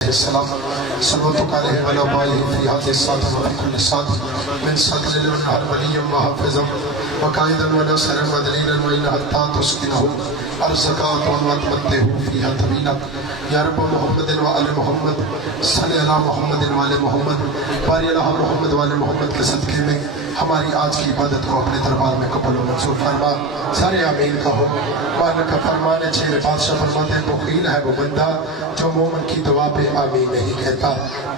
السلام صلواتك عليه وعلى آله في هذه الساعة وفي كل ساعة من صدر المنهر وليا وحافظا وقائدا وناصرا ودليلا وإن حتى تسكنه أرزقك وتمتعه فيها طويلا یا رب محمد وآل محمد صلی اللہ محمد وآل محمد باری اللہ محمد وآل محمد کے صدقے میں ہماری آج کی عبادت کو اپنے دربار میں قبول و منظور فرما. سارے آمین کہو. مالک کا فرمان ہے چھے بادشاہ فرماتے ہیں بخیل ہے وہ بندہ جو مومن کی دعا پہ آمین نہیں کہتا.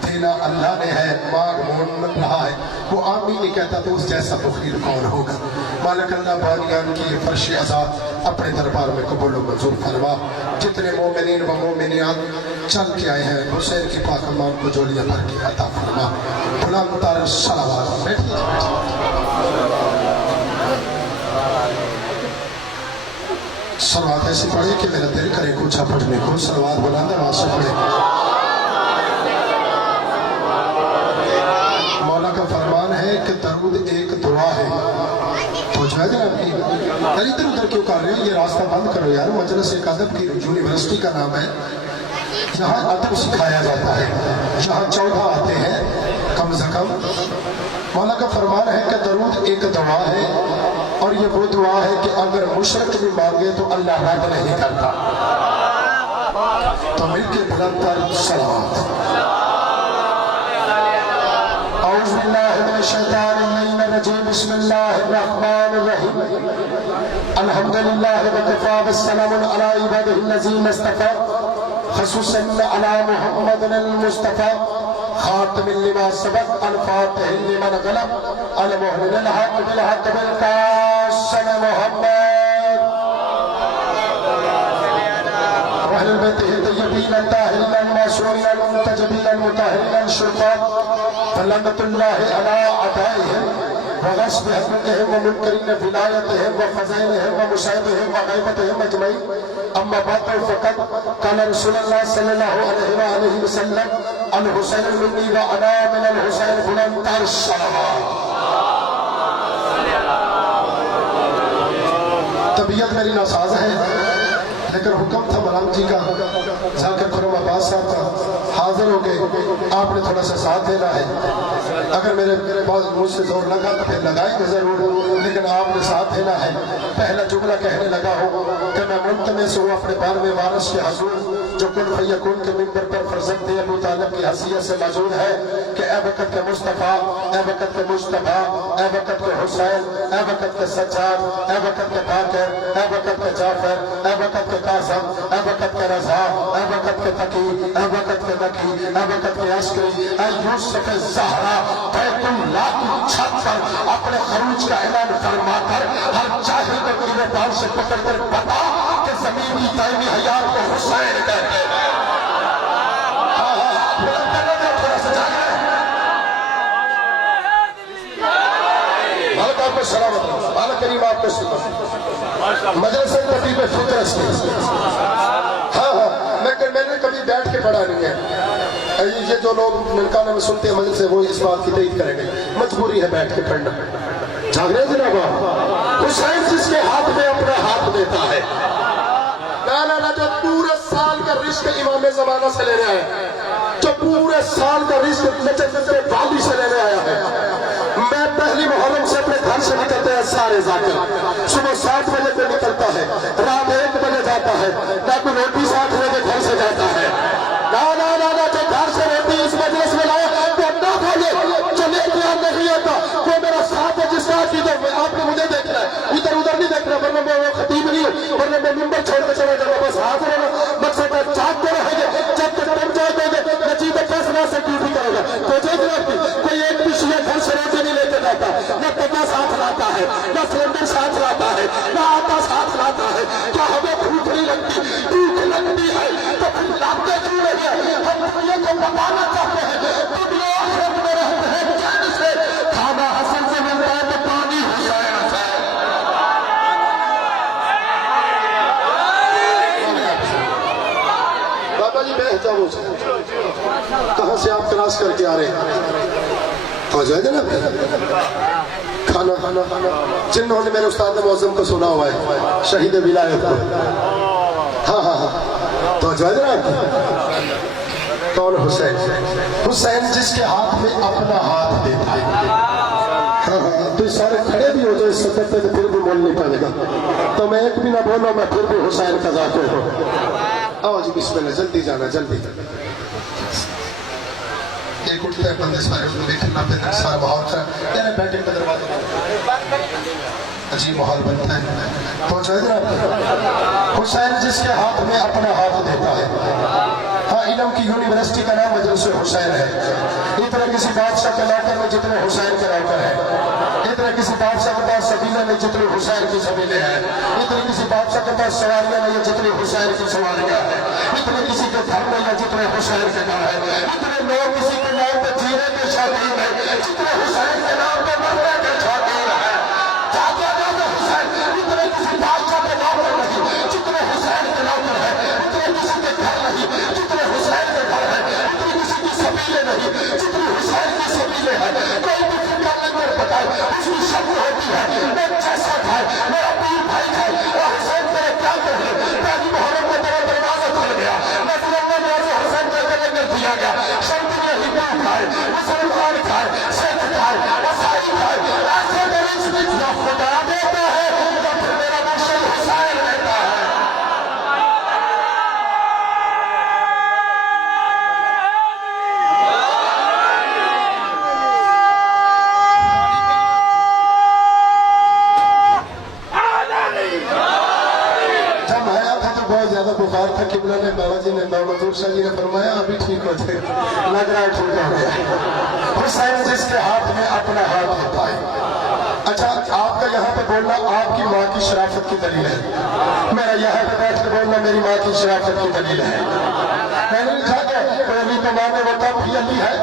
دینا اللہ نے ہے مانگ مومن رہا ہے وہ آمین نہیں کہتا تو اس جیسا بخیل کون ہوگا. مالک اللہ بانیان کی فرش عذاب اپنے دربار میں قبول و منظور فرما. جتنے مومنین و مومنیان چل کے آئے ہیں حسین کی پاک امان کو جولیاں بھر کے عطا فرما. بلند تر صلوات. بیٹھیے صلوات ایسی پڑھے کہ میرا دل کرے کچھ پڑھنے کو. صلوات بلند آواز سے پڑھے. مولا کا فرمان ہے کہ درود ایک دعا ہے. تو جو ہے جناب کی ادھر ادھر کیوں کر رہے ہیں؟ یہ راستہ بند کرو یار. مجلس ایک ادب کی یونیورسٹی کا نام ہے. یہاں ادب سکھایا جاتا ہے. جہاں 14 آتے ہیں کم سے کم. مولا کا فرمان ہے کہ درود ایک دعا ہے اور یہ وہ دعا ہے کہ اگر مشرک بھی مانگے تو اللہ رد نہیں کرتا. تو مل کے بلند تر صلوات. اعوذ باللہ من الشیطان الرجیم بسم اللہ الرحمن الرحیم. الحمدللہ وکفی والسلام علی عبادہ الذین اصطفی خصوصا علی محمد المصطفی خاتم لما سبق الفاتح لمن غلب المعلن الحق بالحق بالقاسم محمد وأهل البيت الطيبين الطاهرين المعصومين المنتجبين المطهرين الشرفاء فلعنة الله على أعدائهم وغصب حقهم ومنكرين ولايتهم وخزائنهم ومشاهدهم وغيبتهم أجمعين. أما بعد فقد قال رسول الله صلى الله عليه وآله وسلم الحسين مني وأنا من الحسين بلند تر الصلوات. طبیعت میری ناساز ہے لیکن حکم تھا ملنگ جی کا ذاکر خرم عباس صاحب کا حاضر ہو گئے. آپ نے تھوڑا سا ساتھ دینا ہے. اگر میرے پاس مجھ سے زور لگا تو پھر لگائیں گے ضرور لیکن آپ نے ساتھ دینا ہے. پہلا جملہ کہنے لگا ہو کہ میں ملتمس ہوں اپنے 12ویں وارث کے حضور جو کن فیکون کے منبر پر فرزند ابو طالب کی حیثیت سے موجود ہے کہ اے وقت کے مصطفیٰ، اے وقت کے مجتبیٰ، اے وقت کے حسین، اے وقت کے سجاد، اے وقت کے باقر، اے وقت کے جعفر، اے وقت کے قاسم، اے وقت کے رضا، اے وقت کے تقی، اے وقت کے نقی، اے وقت کے عسکری، اے یوسف زہرا بیت اللہ کی چھت پر اپنے خروج کا اعلان فرما کر ہر جاہل کو قلعے پال سے پکڑ کر بتا کہ زمینی دائمی حیات کو حسین کہتے ہیں. آپ کو سلامت رہا. مالک کریم آپ کو سلامت. مجلس پٹی پہ فکر اس کی. میں نے کبھی بیٹھ کے پڑھا نہیں ہے. یہ جو لوگ ملکانہ میں سنتے ہیں مجلس سے وہ اس بات کی تائید کریں گے. مجبوری ہے بیٹھ کے پڑھنا. جاگ رہے جناب آپ. حسین جس کے ہاتھ میں اپنا ہاتھ دیتا ہے. نا جو پورے سال کا رزق امام زمانہ سے لینے آیا ہے, جو پورے سال کا رزق نجف والی سے لینے آیا ہے. میں پہلی محرم سے اپنے گھر سے نکلتے ہیں سارے ذاکر. صبح 7 بجے پہ نکلتا ہے, رات 1 بجے جاتا ہے, نہ کوئی روٹی ساتھ لے کے گھر سے جاتا ہے. نا جو گھر سے روٹی اس مجلس میں لائے وہ نہ کھائے, جو لے کے نہیں آتا وہ میرا ساتھ ہے جس کا عقیدہ میں آپ نے مجھے دیکھنا ہے, ادھر ادھر نہیں دیکھنا, ورنہ میں وہ خطیب نہیں ہوں, ورنہ میں منبر چھوڑ کے چلا جاؤں. بس ہاتھ رہنا مقصد ہے, جاگتے رہیں گے جب تک تم جاگو گے. نجیب فیصلہ سے ڈیوٹی کرے گا. تو جو جناب کوئی ایک بھی شیعہ گھر سے روٹی نہیں لے کے جاتا, نہ پتا ساتھ لاتا ہے, نہ سلنڈر ساتھ لاتا ہے, نہ آٹا ساتھ لاتا ہے. کیا ہمیں بھوک نہیں لگتی؟ بھوک لگتی ہے تو پھر لاتے کیوں نہیں ہے؟ ہم دنیا کو بتانا چاہتے ہیں دنیا آخرت میں رہتے ہیں چین سے. کھانا حسن سے ملتا ہے تو پانی حسین سے. بابا جی بیٹھ جاؤ. کہاں سے آپ کراس کر کے آ رہے ہیں؟ تو جائے جناب کھانا جنہوں نے میرے استاد معظم کو سنا ہوا ہے, شہید ولایت کو. ہاں تو جائے جناب کون حسین؟ حسین جس کے ہاتھ میں اپنا ہاتھ دیتا ہے. ہاں ہاں تو سارے کھڑے بھی ہو جائے اس سطح پہ تو پھر بھی بول نہیں پائے گا. تو میں ایک بھی نہ بولوں میں پھر بھی حسین کا ذاکر ہوں. آؤ جی بسم اللہ جلدی جانا جلدی. ایک اٹھتا ہے بندے سارے اس کو دیکھنا پھر سارا ماحول خراب. یعنی بیٹھے کا دروازہ عجیب ماحول بنتا ہے. پہنچا ادھر. حسین جس کے ہاتھ میں اپنا ہاتھ دیتا ہے. ہاں علم کی یونیورسٹی کا نام مجلس حسین ہے. اتنا کسی بادشاہ کے نوکر میں جتنے حسین کے نوکر ہیں. اتنا کسی بادشاہ کے پاس سبیلے میں جتنے حسین کی سبیلے ہیں. اتنے کسی بادشاہ کے پاس سواریاں نہیں جتنے حسین کی سواریاں ہیں. اتنے کسی کے گھر میں یا جتنے حسین کے گھر ہیں. اتنے لوگ کسی کے نام پہ جینے کے شوقین ہیں جتنے حسین کے نام پہ مرنے کے شوقین ہیں. اتنے کسی بادشاہ کے نوکر نہیں جتنے حسین کے نوکر ہیں. اتنے کسی کے گھر نہیں جتنے حسین کے گھر ہیں. اتنے کسی کی سبیلے نہیں جتنے حسین کی سبیلے ہیں. کوئی بھی فکر لگے بتائے اس کی شک ہوتی ہے میں جیسا تھا میرا پیر بھائی تھا اور حسین میرے کیا کرے. پہلی محرم میں میرا دروازہ کھل گیا. نظر اللہ نے حسین کا لنگر دیا گیا. شرط میں ہندو کھائے مسلمان کھائے سکھ کھائے عیسائی کھائے. ایسے مریض بھی خدا دیتا ہے تو پھر میرا مرشد حسین رہتا ہے. جب آیا تھا تو بہت زیادہ بخار تھا. قبلہ نے بابا جی نے بابا منظور شاہ جی نے فرمایا ابھی ٹھیک ہو جائے. لگ رہا ہے ٹھیک ہو گیا. حسین جس کے ہاتھ میں اپنا ہاتھ ہوتا ہے. اچھا آپ کا یہاں پہ بولنا آپ کی ماں کی شرافت کی دلیل ہے. میرا یہاں پہ بیٹھ کے بولنا میری ماں کی شرافت کی دلیل ہے. میں نے لکھا کہ کوئی علی کو مانے وہ تب بھی علی ہے,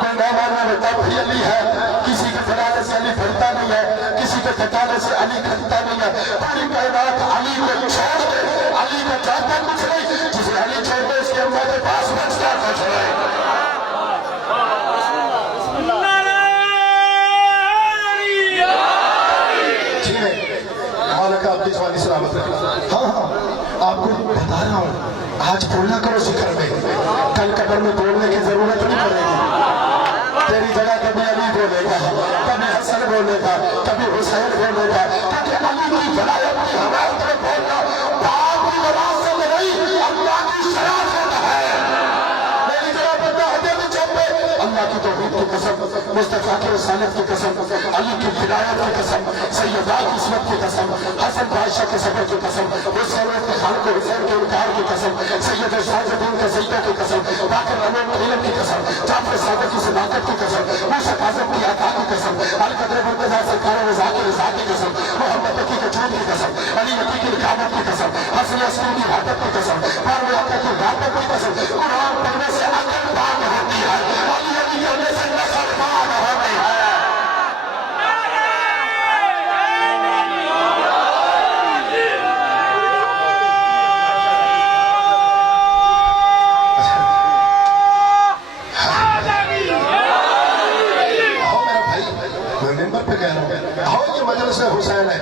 کوئی نہ مانے وہ تب بھی علی ہے. کسی کے پھیلانے سے علی پھرتا نہیں ہے, کسی کے پھٹانے سے علی کھٹتا نہیں ہے. پوری کائنات علی کو چھوڑ دے, علی کو چاہتا کچھ نہیں. جسے علی چھوڑ دے اس کے اللہ کے پاس بچتا کچھ نہیں. آپ جسمانی سلامت رکھنا. ہاں ہاں آپ کو بتا رہا ہوں آج بولنا کرو ذکر میں, کل قبر میں بولنے کی ضرورت نہیں پڑے گی. تیری جگہ کبھی علی بولے گا, کبھی حسن بولے گا, کبھی حسین بولے گا. کیونکہ علی کی ولایت کی حمایت میں بولنا باپ کی وراثت نہیں اللہ کی شرافت ہے. میری جگہ پر تہذیب چوپے اللہ کی توحید کی قسم, مصطفیٰ کی رسالت کی قسم, علی کی ہدایت کی قسم, سیدہ کی عصمت کی قسم, حسن بادشاہ کے صبر کی قسم, حسین کے خان کو حسین کے انکار کی قسم, سید شاہد الدین کے سیدہ کی قسم, باقر علم علم کی قسم, جعفر صادق کی صداقت کی قسم, موسیٰ کاظم کی عطا کی قسم, القدر مرتضیٰ سرکار رضا کی رضا کی قسم, محمد عقی کے جھوٹ کی قسم, علی عقی کی رکابت کی قسم, حسن عسکری کی حادت کی قسم, پاروی آقا کی حادت کی قسم. قرآن پڑھنے سے عقل پاک ہوتی ہے, علی علی کرنے سے نسل پاک ہوتی ہے. حسین ہے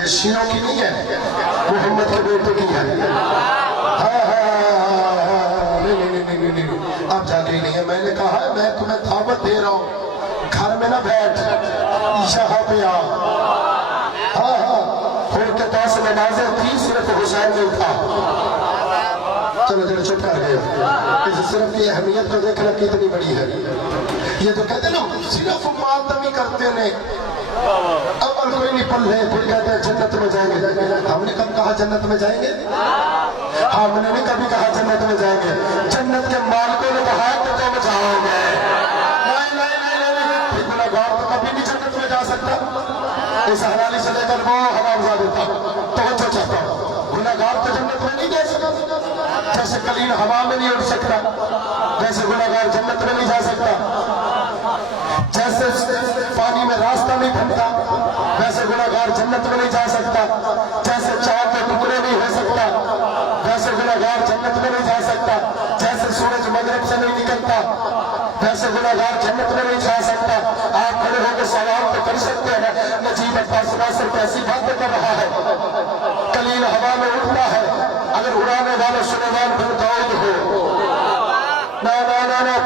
یہ شیعوں کی نہیں ہے, محمد کے بیٹے کی ہے. ہاں ہاں نہیں اب جاتے ہی نہیں ہے. میں نے کہا ہے میں تمہیں دعوت دے رہا ہوں, گھر میں نہ بیٹھ, یہاں پہ آ. ہاں ہاں پھر کے پاس نمازیں تھی صرف حسین نہیں تھا. چلو چلو چپ کر گئے. اس صرف کی اہمیت کو دیکھنا کتنی بڑی ہے. یہ تو کہتے نا صرف ماتم ہی کرتے ہیں, عمل کوئی نہیں پل رہے, پھر کہتے ہیں جنت میں جائیں گے. ہم نے کب کہا جنت میں جائیں گے؟ ہم نے نہیں کبھی کہا جنت میں جائیں گے. جنت کے مالکوں نے کہا کہ تم جاؤ گے. نہیں گناہگار تو کبھی بھی جنت میں جا سکتا. اس حلالی سے لے کر وہ حرامزادے تک توجہ چاہتا ہوں. گناہگار تو جنت میں نہیں جا سکتا. جیسے کلین ہوا میں نہیں اڑ سکتا, ویسے گناہگار جنت میں نہیں جا سکتا. جیسے پانی میں راستہ نہیں بنتا ویسے گناہگار جنت میں نہیں جا سکتا. جیسے چاند کے ٹکڑے نہیں ہو سکتا ویسے گناہگار جنت میں نہیں جا سکتا. جیسے سورج مغرب سے نہیں نکلتا ویسے گناہگار جنت میں نہیں جا سکتا. آپ کھڑے ہو کے سوال تو کر سکتے ہیں, نجیب عباس ناصر کیسی باتیں کر رہا ہے. کلین ہوا میں اڑتا ہے, اگر اڑانے والا سلیمان بن داؤد ہو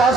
10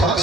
10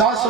10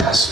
10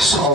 100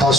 10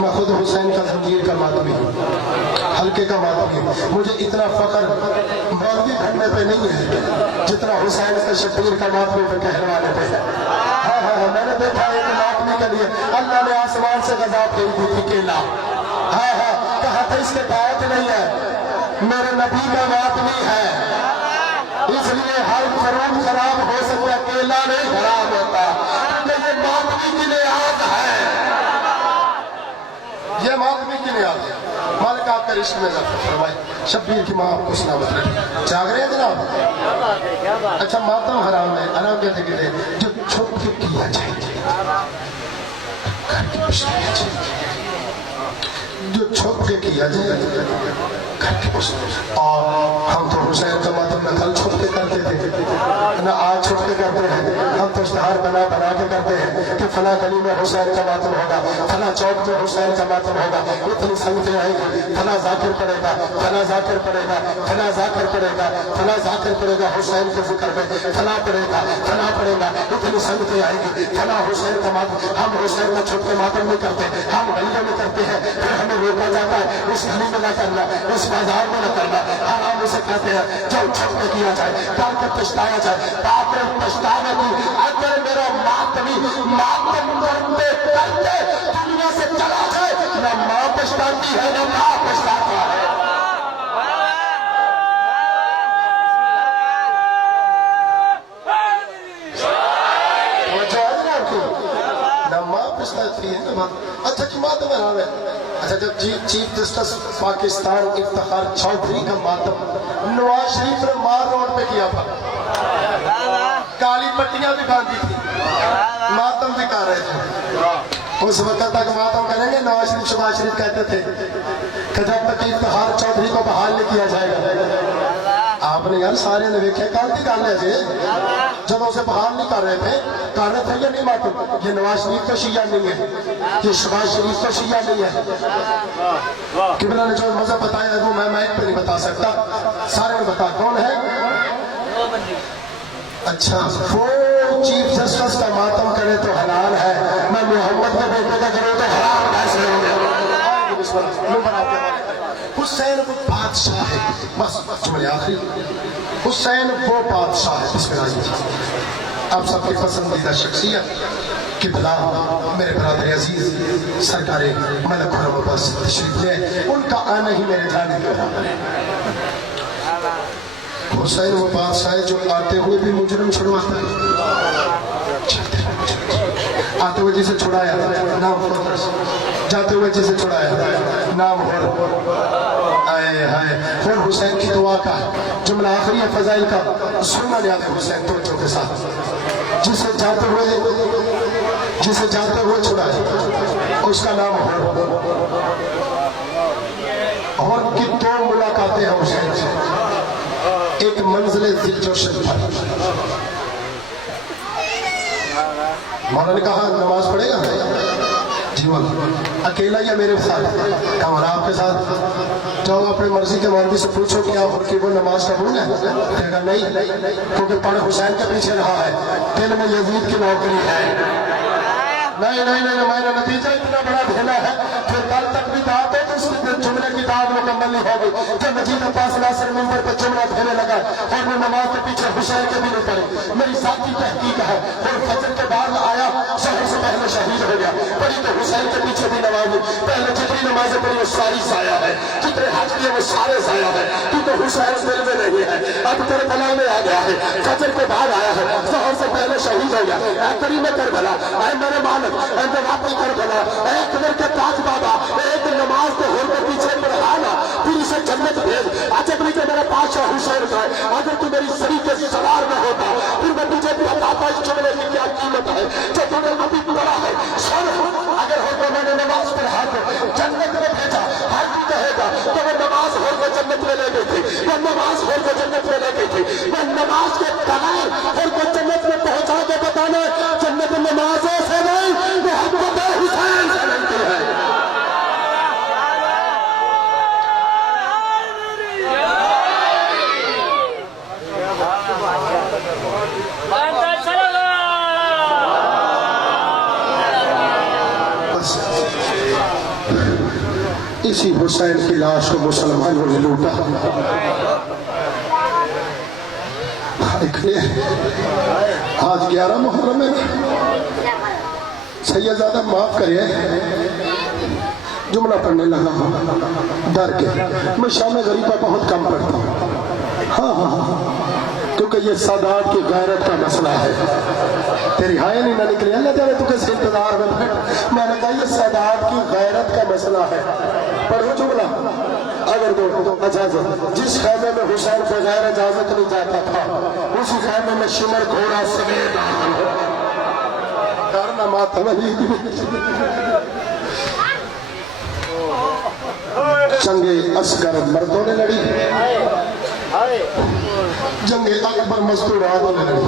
میں خود حسین کا زنجیر کا ماتمی ہوں، حلقے کا ماتمی ہوں. مجھے اتنا فخر مولوی بننے پہ نہیں ہے جتنا حسین کا شبیر کا ماتمی پہ کہلوانے پہ. میں نے دیکھا ایک ماتمی کے لیے اللہ نے آسمان سے غذا بھیج دی تھی، کیلا. کہا تھا اس کے دعوت نہیں ہے، میرے نبی کا ماتمی ہے، اس لیے ہر فروٹ خراب ہو سکتا ہے، کیلا نہیں خراب ہوتا، کیونکہ یہ ماتمی کی نیاز ہے. یہ ماتمی کی نیاز ہے. مالک آپ کا رشق میں ذرا فرمائے. شبیر کی ماں آپ کو سلامت رکھے. جاگ رہے ہیں جناب؟ اچھا ماتم حرام ہے. حرام کہتے کہتے جو چھپ کے کیا جائے گھر کی پشتیاں چاہیے، جو چھپ کے کیا جائے گھر کی پشتیاں. اور ہم تو حسین کا ماتم نہ کل چھپ کے کرتے تھے نہ آج چھپ کے کرتے ہیں. ہم تو اشتہار بنا بنا کے کرتے ہیں کہ فلاں گلی میں حسین کا ماتم ہوگا، فلاں چوک میں حسین کا ماتم ہوگا، اتنی سنگتیں آئیں گی، فلاں ذاکر پڑے گا، فلاں ذاکر پڑے گا، فلاں ذاکر پڑے گا، فلاں ذاکر پڑے گا حسین کے ذکر میں، فلاں پڑے گا، فلاں پڑے گا، اتنی سنگتیں آئیں گی، فلاں حسین کا ماتم. ہم حسین کا چھپ کے ماتم نہیں کرتے، ہم گلیوں میں کرتے ہیں. پھر ہمیں روکا جاتا ہے اس گلی میں نہ کرنا، اس بازار میں نہ کرنا. ہم اسے کہتے ہیں جو چھپ کے کیا جائے کر کے پچھتایا جائے. تاکہ پچھتانا کی اگر میرا ماتمی ماتم کرتے کرتے دنیا سے چلا جائے، نہ ماں پچھتاتی ہے نہ ماں پچھتاتا ہے. اچھا جی ماتم حرام ہے. اچھا جب چیف جسٹس پاکستان افتخار چودھری کا ماتم نواز شریف نے مار روڈ پہ کیا تھا، کالی پٹیاں بھی باندھی تھی، ماتم بھی کر رہے تھے. اس وقت تک ماتم کریں گے. نواز شریف شباز شریف کہتے تھے کہ جب تک افتخار چودھری کو بحال نہیں کیا جائے گا. آپ نے یار سارے نے دیکھے کل کی گل ہے جی، جب اسے بحال نہیں کر رہے تھے یا نہیں ماتم. یہ نواز شریف کا شیعہ نہیں ہے، یہ شباز شریف کا شیعہ نہیں ہے. قبلہ نے جو مذہب بتایا ہے وہ میں مائک پہ نہیں بتا سکتا، سارے نے بتا. کون ہے؟ اچھا وہ چیف جسٹس کا ماتم کرے تو حلال ہے، میں محمد کے بیٹے کا کروں تو حرام کیسے ہو گیا؟ حسین وہ بادشاہ ہے. بس جملے آخری. حسین وہ بادشاہ ہے. بسم اللہ جی. آپ سب کی پسندیدہ شخصیت قبلہ میرے برادر عزیز سرکار ملک خرم عباس تشریف لے، ان کا آنا ہی میرے جانے کے برابر ہے. حسین وہ بادشاہ ہے جو آتے ہوئے بھی مجرم چھڑواتا ہے. آتے ہوئے جسے چھڑایا نام فرس، جاتے ہوئے جسے چھڑایا نام آئے ہائے. اور حسین کی دعا کا جملہ آخری ہے فضائل کا سننا نیاد حسین توجہ کے ساتھ. جسے جاتے ہوئے چھڑایا اس کا نام اور کی دو ملاقاتیں ہیں حسین سے. ایک منزل دل جوشن پر مولا نے کہا نماز پڑھے گا جی واللہ اکیلا یا میرے ساتھ؟ کہا مولا آپ کے ساتھ. جاؤ اپنے مرضی کے مولوی سے پوچھو کہ آپ کی وہ نماز قبول ہے؟ کہے گا نہیں کیونکہ پڑھ حسین کے پیچھے رہا ہے، دل میں یزید کی نوکری ہے. نہیں میرا نتیجہ اتنا بڑا بھیلا ہے پھر کل تک بھی دعوت ہے تو اس جملے کی دعوت مکمل نہیں ہوگی. جب مجید عباس ناصر ممبر پر جملہ بھیلے لگا اور میں نماز کے پیچھے حسین کے بھی نہیں پڑے، میری ذاتی تحقیق ہے. اور فجر کے بعد آیا شہر سے پہلے شہید ہو گیا، پڑھی تو حسین کے پیچھے بھی نماز. پہلے جتنی نمازیں پڑھی وہ ساری ضائع ہے، جتنے حج کیے وہ سارے ضائع ہے، کیونکہ حسین دل میں نہیں ہے. اب کربلا میں آ گیا ہے، فجر کے بعد آیا ہے، شہر سے پہلے شہید ہو گیا. اے کریم کربلا، اے میرے مالک، اے واپس کربلا، اے قدر کے تاج بابا، ایک نماز کے ہور کے پیچھے پڑھانا پھر اسے جنت بھیج. عجب نہیں کہ میرا بادشاہ حسین کا ہے. اگر تو میری سریح کے سوار میں ہوتا پھر میں تجھے بتاتا اس جملے کی کیا قیمت ہے جو تو نے ابھی پڑھا ہے. سن اگر ہو تو میں نے نماز پڑھا کر جنت میں بھیجا، ہر کوئی کہے گا تو وہ نماز ہو کو جنت میں لے گئی تھی، وہ نماز ہو کو جنت میں لے گئی تھی. وہ نماز کے بغیر ہر کو جنت میں پہنچا کے بتانا جنت نمازوں سے نہیں محبت حسین سے ملتی ہے. اسی حسین کی لاش کو مسلمانوں نے لوٹا. آج 11 محرم ہے. سیدزادہ معاف کرے جملہ پڑھنے لگا ہوں ڈر کے. میں شام غریبہ بہت کم پڑھتا ہوں. ہاں کیونکہ یہ سادات کی غیرت کا مسئلہ ہے. تیری ہائے نہیں نہ نکلی, اللہ تعالیٰ تو کس انتظار میں بیٹھ. میں نے کہا یہ سادات کی غیرت کا مسئلہ ہے. پڑھو جملہ اگر دو اجازت. جس خیمے میں حسین بغیر اجازت نہیں جاتا تھا اسی خیمے میں شمر گھوڑا سمیت کرنا ماتم علی. جنگ اصغر مردوں نے لڑی, جنگ اکبر مستورات نے لڑی.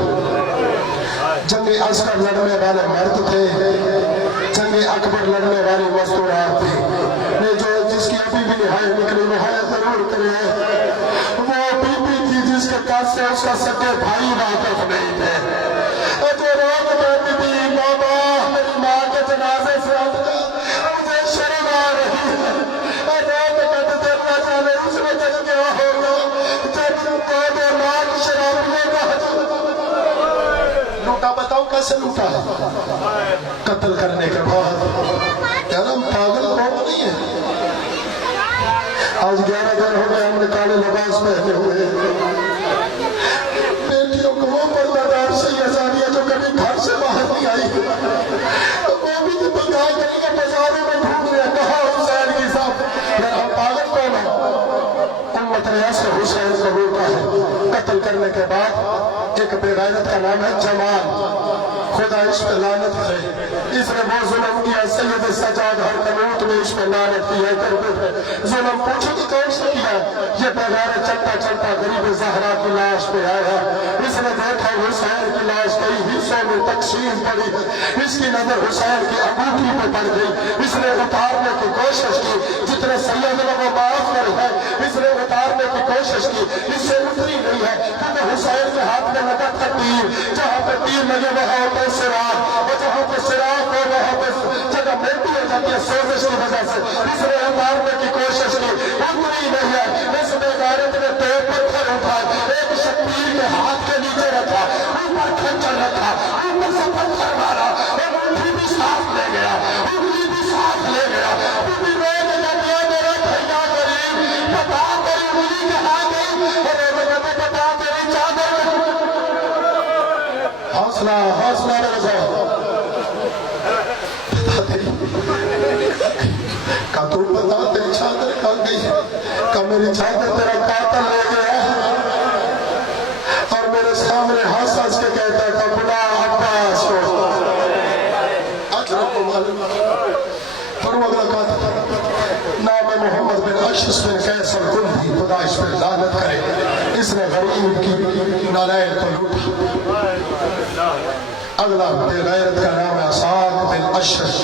جنگ اصغر لڑنے والے مرد تھے, جنگ اکبر لڑنے والے مستورات تھے. جو جس کی ابھی بھی نہائی نکلی نہائی ضرور کرے, وہ بی بی تھی جس کے کاس سے اس کا سکے بھائی واقف نہیں تھے. جو روز کہتی تھی بابا میری ماں کے جنازے سے مجھے شرم آ رہی ہے. روز کہتے تھے اللہ جانے اس وقت کیا ہوگا جب دو لاکھ شرابیوں کا لوٹا. بتاؤ کیسے لوٹا ہے؟ قتل کرنے کے بعد. کیا ہم پاگل کون نہیں ہے؟ آج 11 دن ہو گئے ہم نے کالے لباس پہنے ہوئے. بیٹیوں کو وہ پردہ سے یزاریہ جو کبھی گھر سے باہر نہیں آئی, وہ بھی بگا کریں گے بازاروں میں ڈھونڈ رہے. کہاں حسین کی صاحب یار ہم پاگل کون ہیں؟ امت ریاض سے حسین کو لوٹا ہے قتل کرنے کے بعد. ایک بے غیرت کا نام ہے جمال, خدا اس پہ لعنت کرے. اس نے وہ ظلم کیا سید سجاد ہر قنوت میں اس پہ لعنت کیا کرتے تھے. ظلم پوچھو کہ کون سے کیا؟ یہ بغیر چلتا چلتا غریب زہرا کی لاش پہ آیا. اس نے دیکھا حسین کی لاش کئی حصوں میں تقسیم پڑی ہے. اس کی نظر حسین کی انگوٹھی پہ پڑ گئی. اس نے اتارنے کی کوشش کی, جتنے سید نے وہ معاف کر ہے اس نے اتارنے کی کوشش کی, اس سے اتری نہیں ہے کیونکہ حسین کے ہاتھ میں لگا تھا تیر. جہاں پہ تیر لگے وہاں ہوتا ہے سراغ, اور جہاں پہ سراغ ہو وہاں پہ جگہ ملتی ہو جاتی ہے سوزش کی وجہ سے. اس نے اتارنے کی کوشش کی, اتری نہیں ہے. اس نے غیرت نے دو پتھر اٹھائے, ایک شبیر کے ہاتھ کے نیچے رکھا, اوپر کھنجر رکھا, اوپر سے پتھر مارا, انگلی بھی ساتھ لے گیا, انگلی بھی ساتھ لے گیا. بھی روز جب یہ میرا بھیا غریب بتا تیری انگلی کہاں گئی, اور روز بتا تیری چادر. حوصلہ حوصلہ رضا کا تو بتا تیری چادر کھا گئی, کا میری چادر تیرا قاتل لے گیا. اور میرے سامنے ہنس ہنس کے کہتا ہے کہ بلا عباس کو اجرب کو معلوم فرو اگلا قاتل نام محمد بن اشس بن قیصر کندی, خدا اس پر لعنت کرے. اس نے غریب کی نالین کو لوٹا. اگلا بے غیرت کا نام ہے اسعد بن اشس,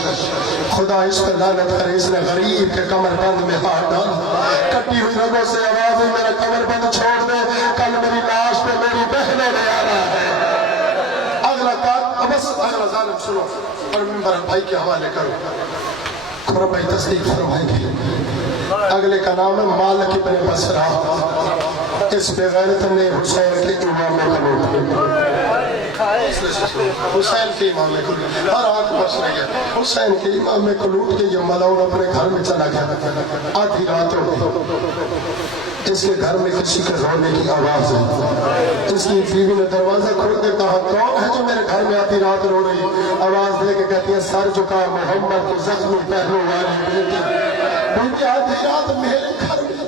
خدا اس پر لعنت کرے. اس نے غریب کے کمر بند میں ہاتھ ڈالا. کٹی ہوئی رگوں سے آواز ہوئی میرا کمر بند چھوڑ دے, کل میری لاش پہ میری بہنوں نے آنا ہے. اگلا بس اگلا ظالم سنو اور ممبر بھائی کے حوالے کرو, خورم بھائی تصدیق فرمائیں گے. اگلے کا نام ہے مالک بن بصرہ. اس بے غیرت نے حسین کے امام کو لوٹا. حسین کے امام کو لوٹ, ہر آنکھ بس رہی ہے. حسین کے امام کو لوٹ کے یہ ملعون اپنے گھر میں چلا گیا. آدھی رات ہو گئی, اس کے گھر میں کسی کے رونے کی آواز ہے. اس کی بیوی نے دروازہ کھول کے کہا کون ہے جو میرے گھر میں آدھی رات رو رہی؟ آواز دے کے کہتی ہے سر جھکا محمد کی زخمی پہلو والی بیٹی. بیٹی آدھی رات میرے گھر میں,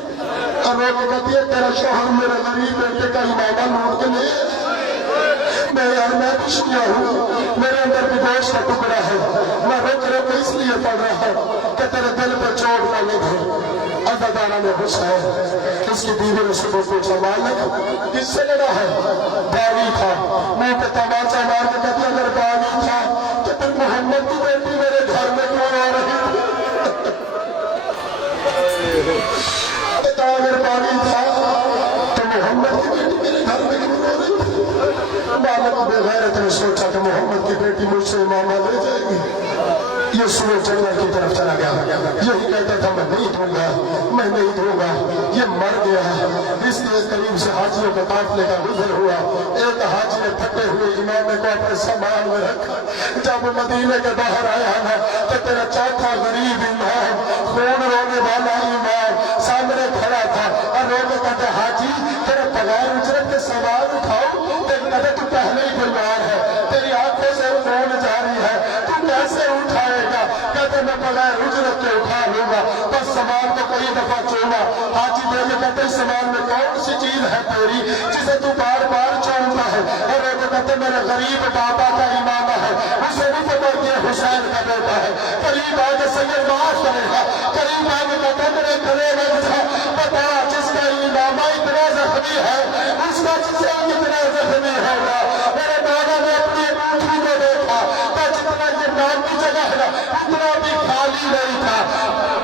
اور رو کے کہتی ہے تیرا شوہر میرے غریب بیٹے کا امامہ لوٹ کے لے. میں یار میں کچھ کیا ہوں, میرے اندر بھی گوشت کا ٹکڑا ہے. میں روک روک اس لیے پڑھ رہا ہوں کہ تیرے دل پر چوٹ نہ لگے. عزادارہ نے حسین, اس کی بیوی نے صبح پوچھا مالک کس سے لڑا ہے؟ باغی تھا. میں پہ تماچا مار کے کہتی اگر باغی تھا تو پھر محمد کی بیٹی میرے گھر میں کیوں آ رہی تھی؟ اگر باغی تھا تو محمد کی بیٹی میرے گھر میں کیوں آ رہی تھی؟ مالک بے غیرت نے سوچا کہ محمد کی بیٹی مجھ سے امامہ لے جائے گی. یہ سورج جنگل کی طرف چلا گیا. یہی کہتا تھا میں نہیں دوں گا، میں نہیں دوں گا. یہ مر گیا. اس لیے قریب سے حاجیوں کے قافلے کا گزر ہوا. ایک حاجی نے پھٹے ہوئے امام کو اپنے سامان میں رکھا. جب مدینے کے باہر آیا نا تو تیرا چوتھا غریب امام، خون رونے والا امام سامنے کھڑا تھا اور رونے کہتے حاجی تیرا بغیر اجرت کے سامان اٹھاؤ. کہتے تو پہلے ہی بیمار ہے، تیری آنکھوں سے خون جاری ہے، تو کیسے اٹھائے گا؟ کہتے میں بغیر اجرت کے اٹھا لوں گا. بس سامان کو کئی دفعہ چوما. حاجی میرے کہتے اس سامان میں کون سی چیز ہے تیری جسے تو بار بار چومتا ہے؟ اور وہ کہتے میرے غریب بابا کا امامہ ہے، اسے بھی پتا کہ حسین کا بیٹا ہے. قریب آگے سید معاف کرے گا. قریب آگے کہتے میرے گلے لگ جا، بتا جس کا امامہ اتنا زخمی ہے اس کا جسے اتنا زخمی ہوگا. میرے دادا نے اپنی انگوٹھی کو دیکھا تو جتنا یہ نام کی جگہ ہے اتنا بھی خالی نہیں تھا.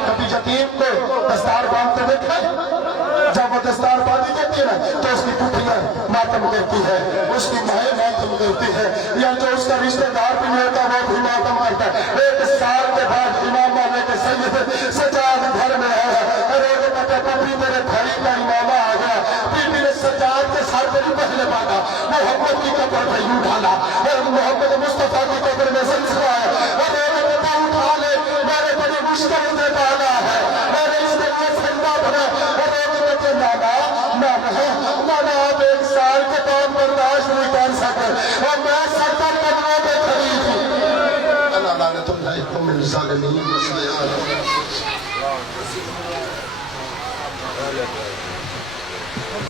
کبھی یتیم کو دستار باندھتے دیکھا؟ جب وہ دستار باندھی دیتی ہے تو اس کی پٹھیاں ماتم کرتی ہے، اس کی مائیں ماتم کرتی ہے، یا جو اس کا رشتہ دار بھی نہیں ہوتا وہ بھی ماتم کرتا ہے. ایک سال کے بعد امام والے کے سید سجاد گھر میں آیا. ارے وہ کہتا پپی میرے بھائی کا امامہ آ گیا. بیوی نے سجاد کے سر پہ بھی پہلے مانگا، محمد کی قبر پہ یوں ڈالا، محمد مصطفیٰ کی قبر میں سلسلہ ہے. ارے وہ کہتا اٹھا لے، میں نے بڑی مشکل سے پالا ہے، میں نے اس کے لیے سجدہ بنا. ارے وہ کہتے نانا آپ ایک سال کے بعد برداشت نہیں کر سکے اور میں 70 قدموں پہ کھڑی تھی. اللہ لعنت علیکم من الظالمین.